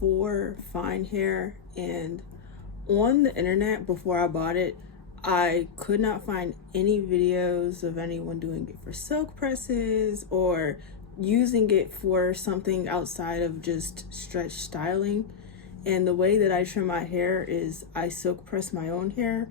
For fine hair, and on the internet before I bought it, I could not find any videos of anyone doing it for silk presses or using it for something outside of just stretch styling. And the way that I trim my hair is I silk press my own hair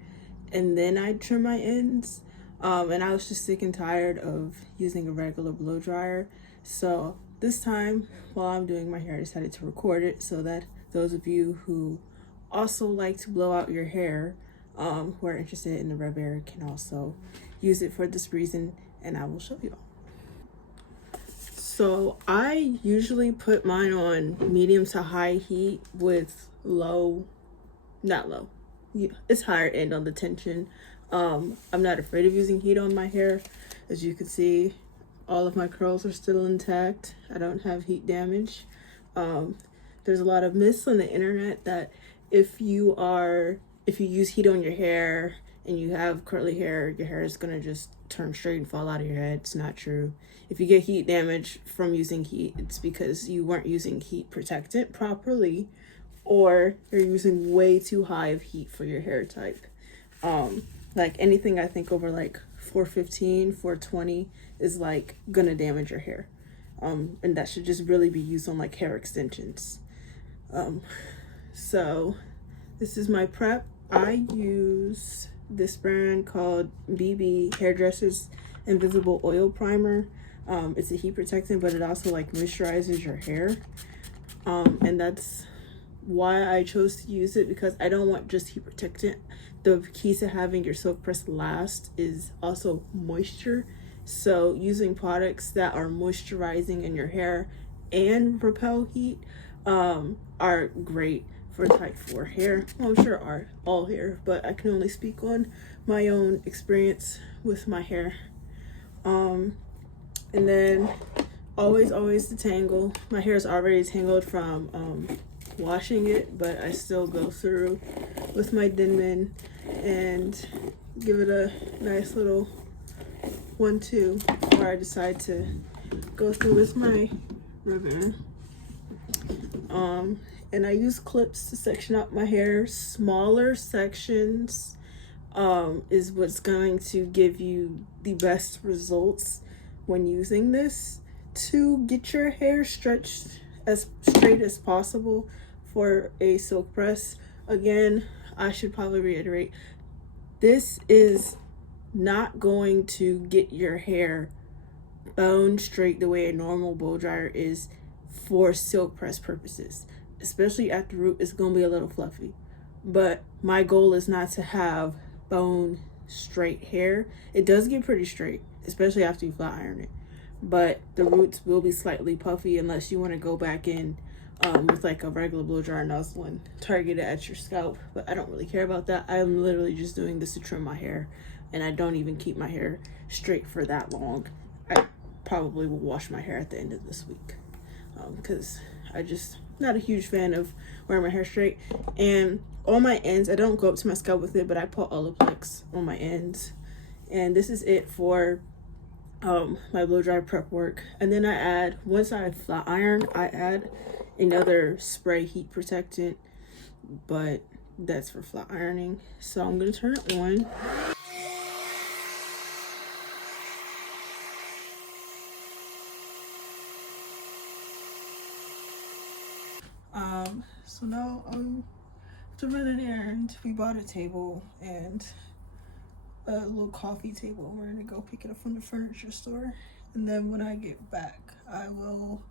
and then I trim my ends. And I was just sick and tired of using a regular blow dryer. So this time, while I'm doing my hair, I decided to record it so that those of you who also like to blow out your hair, who are interested in the revair, can also use it for this reason, and I will show you all. So I usually put mine on medium to high heat with low, not low, it's higher end on the tension. I'm not afraid of using heat on my hair. As you can see, all of my curls are still intact. I don't have heat damage. There's a lot of myths on the internet that if you use heat on your hair and you have curly hair, your hair is gonna just turn straight and fall out of your head. It's not true. If you get heat damage from using heat, it's because you weren't using heat protectant properly, or you're using way too high of heat for your hair type. Like anything I think over like 415, 420 is like gonna damage your hair. And that should just really be used on like hair extensions. So this is my prep. I use this brand called BB Hairdressers Invisible Oil Primer. It's a heat protectant, but it also like moisturizes your hair. And that's why I chose to use it, because I don't want just heat protectant. The key to having your silk press last is also moisture. So using products that are moisturizing in your hair and repel heat are great for type 4 hair. Well, I'm sure are all hair, but I can only speak on my own experience with my hair. And then always detangle. My hair is already tangled from washing it, but I still go through with my Denman and give it a nice little 1-2 before I decide to go through with my ribbon. And I use clips to section up my hair. Smaller sections is what's going to give you the best results when using this to get your hair stretched as straight as possible for a silk press. Again, I should probably reiterate, this is not going to get your hair bone straight the way a normal blow dryer is for silk press purposes. Especially at the root, it's going to be a little fluffy. But my goal is not to have bone straight hair. It does get pretty straight, especially after you flat iron it. But the roots will be slightly puffy unless you want to go back in with like a regular blow dryer nozzle and target it at your scalp. But I don't really care about that. I'm literally just doing this to trim my hair, and I don't even keep my hair straight for that long. I probably will wash my hair at the end of this week because I just not a huge fan of wearing my hair straight. And on my ends, I don't go up to my scalp with it, but I put Olaplex on my ends. And this is it for my blow dry prep work. And then I add, once I flat iron, I add another spray heat protectant, but that's for flat ironing. So I'm gonna turn it on. So now to run an errand, we bought a table and a little coffee table. We're gonna go pick it up from the furniture store, and then when I get back, I will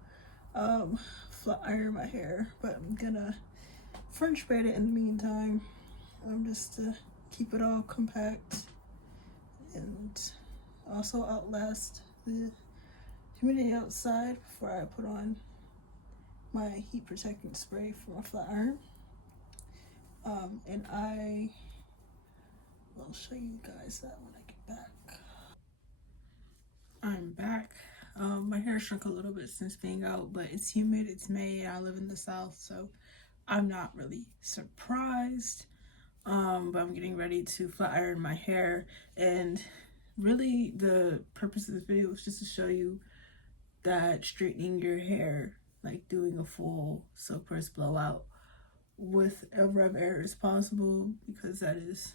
flat iron my hair. But I'm gonna French braid it in the meantime, just to keep it all compact and also outlast the humidity outside before I put on my heat protecting spray for my flat iron. And I will show you guys that when I get back. I'm back. My hair shrunk a little bit since being out, but it's humid, it's May, and I live in the South, so I'm not really surprised. But I'm getting ready to flat iron my hair, and really the purpose of this video was just to show you that straightening your hair like doing a full silkpress blowout with a revair as possible, because that is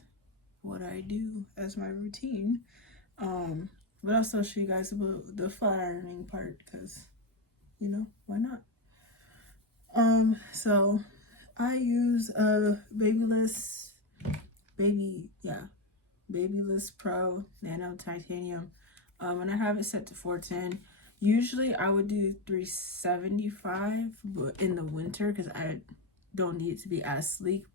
what I do as my routine. But I'll still show you guys about the flat ironing part, because, you know, why not? So I use a Babyliss Pro Nano Titanium, and I have it set to 410. Usually I would do 375, but in the winter, because I don't need it to be as sleek,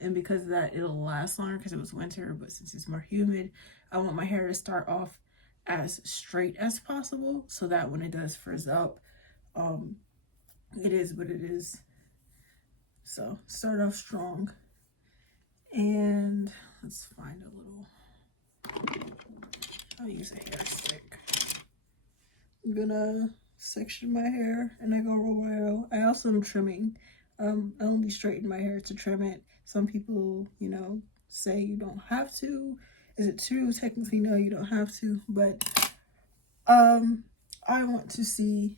and because of that, it'll last longer because it was winter. But since it's more humid, I want my hair to start off as straight as possible, so that when it does frizz up, it is what it is. So start off strong. And let's find a little, I'll use a hair stick. I'm gonna section my hair and I go roll by roll. I also am trimming. I only straighten my hair to trim it. Some people, you know, say you don't have to. Is it true? Technically, no, you don't have to. But I want to see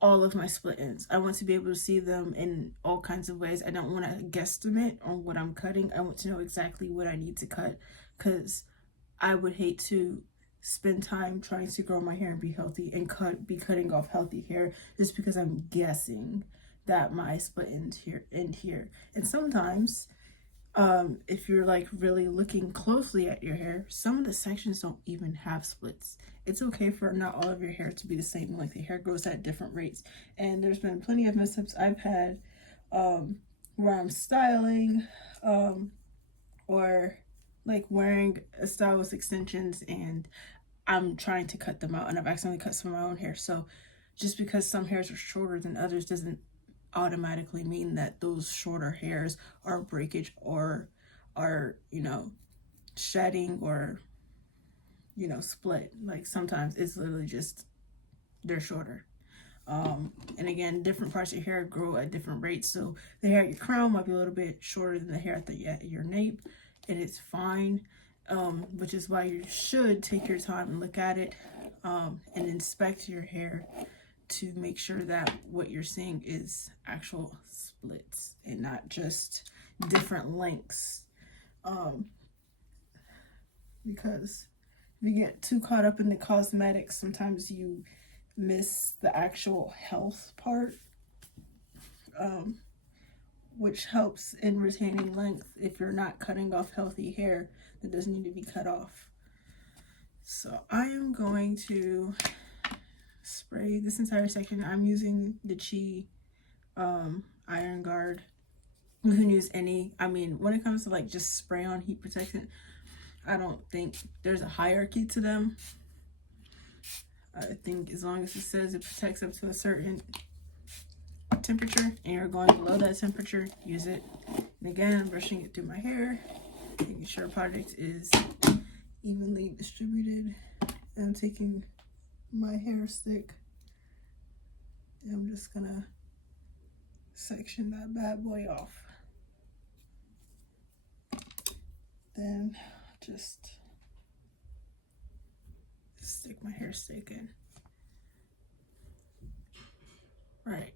all of my split ends. I want to be able to see them in all kinds of ways. I don't want to guesstimate on what I'm cutting. I want to know exactly what I need to cut, because I would hate to spend time trying to grow my hair and be healthy and be cutting off healthy hair just because I'm guessing that my split end here. And sometimes if you're like really looking closely at your hair, some of the sections don't even have splits. It's okay for not all of your hair to be the same length. The hair grows at different rates, and there's been plenty of mishaps I've had where I'm styling or like wearing a style with extensions and I'm trying to cut them out and I've accidentally cut some of my own hair. So just because some hairs are shorter than others doesn't automatically mean that those shorter hairs are breakage or are, you know, shedding or, you know, split. Like sometimes it's literally just they're shorter. And again, different parts of your hair grow at different rates. So the hair at your crown might be a little bit shorter than the hair at your nape, and it's fine. Which is why you should take your time and look at it and inspect your hair to make sure that what you're seeing is actual splits and not just different lengths. Because if you get too caught up in the cosmetics, sometimes you miss the actual health part, which helps in retaining length if you're not cutting off healthy hair that doesn't need to be cut off. So I am going to spray this entire section. I'm using the Chi Iron Guard. You can use any, I mean, when it comes to like just spray on heat protectant, I don't think there's a hierarchy to them. I think as long as it says it protects up to a certain temperature and you're going below that temperature, use it. And again, I'm brushing it through my hair, making sure product is evenly distributed. And I'm taking my hair stick and I'm just gonna section that bad boy off. Then just stick my hair stick in. Right.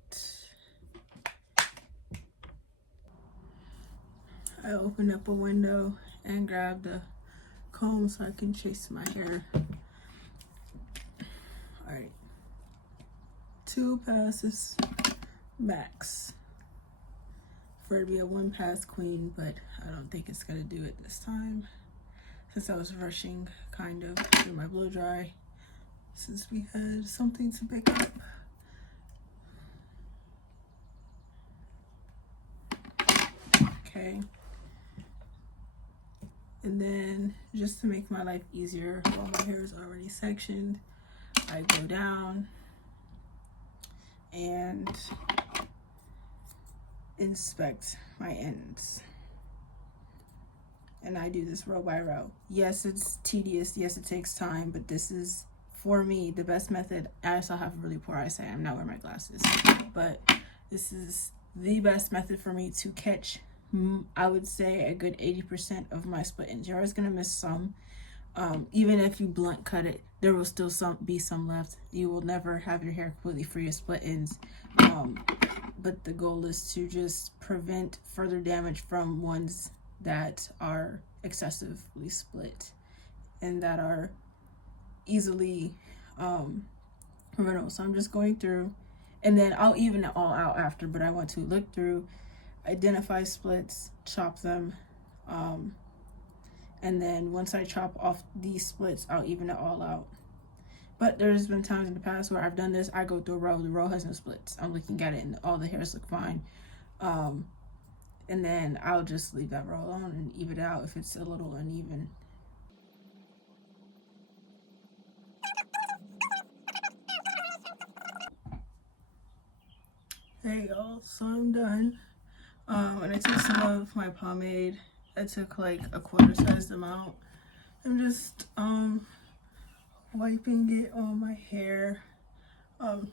I opened up a window and grabbed a comb so I can chase my hair. All right. 2 passes max for it to be a 1 pass queen, but I don't think it's gonna do it this time since I was rushing kind of through my blow dry since we had something to pick up. Okay. And then just to make my life easier while my hair is already sectioned, I go down and inspect my ends. And I do this row by row. Yes, it's tedious. Yes, it takes time, but this is, for me, the best method. I also have really poor eyesight. I'm not wearing my glasses, but this is the best method for me to catch, I would say, a good 80% of my split ends. You're always gonna miss some, Even if you blunt cut it, there will still be some left. You will never have your hair completely free of split ends. But the goal is to just prevent further damage from ones that are excessively split and that are easily preventable. So I'm just going through, and then I'll even it all out after, but I want to look through, identify splits, chop them, and then once I chop off these splits, I'll even it all out. But there's been times in the past where I've done this, I go through a row, the row has no splits. I'm looking at it and all the hairs look fine. And then I'll just leave that row alone and even it out if it's a little uneven. Hey y'all, so I'm done. And I took some of my pomade. I took like a quarter sized amount. I'm just wiping it on my hair,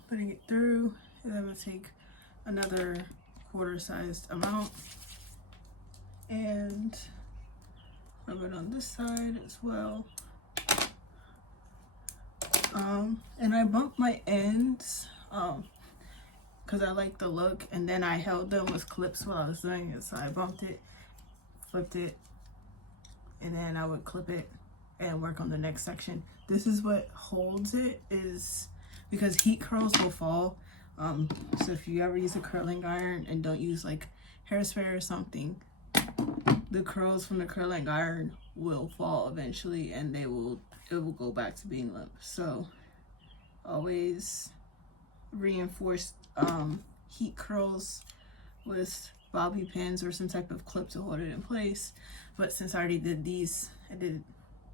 putting it through, and then I'm gonna take another quarter sized amount and rub it on this side as well. And I bumped my ends because I like the look, and then I held them with clips while I was doing it. So I bumped it, flipped it, and then I would clip it and work on the next section. This is what holds it, is because heat curls will fall. So if you ever use a curling iron and don't use like hairspray or something, the curls from the curling iron will fall eventually, and it will go back to being limp. So always reinforce heat curls with bobby pins or some type of clip to hold it in place. But since I already did these, I did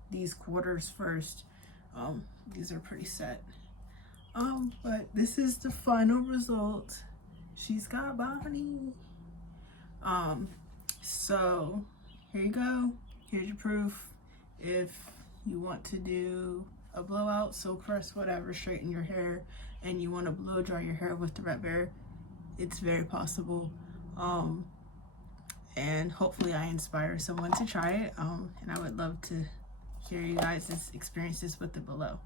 these quarters first. These are pretty set. But this is the final result. She's got body. So here you go. Here's your proof. If you want to do a blowout, silkpress, whatever, straighten your hair, and you want to blow dry your hair with the revair, it's very possible. And hopefully I inspire someone to try it. And I would love to hear you guys' experiences with it below.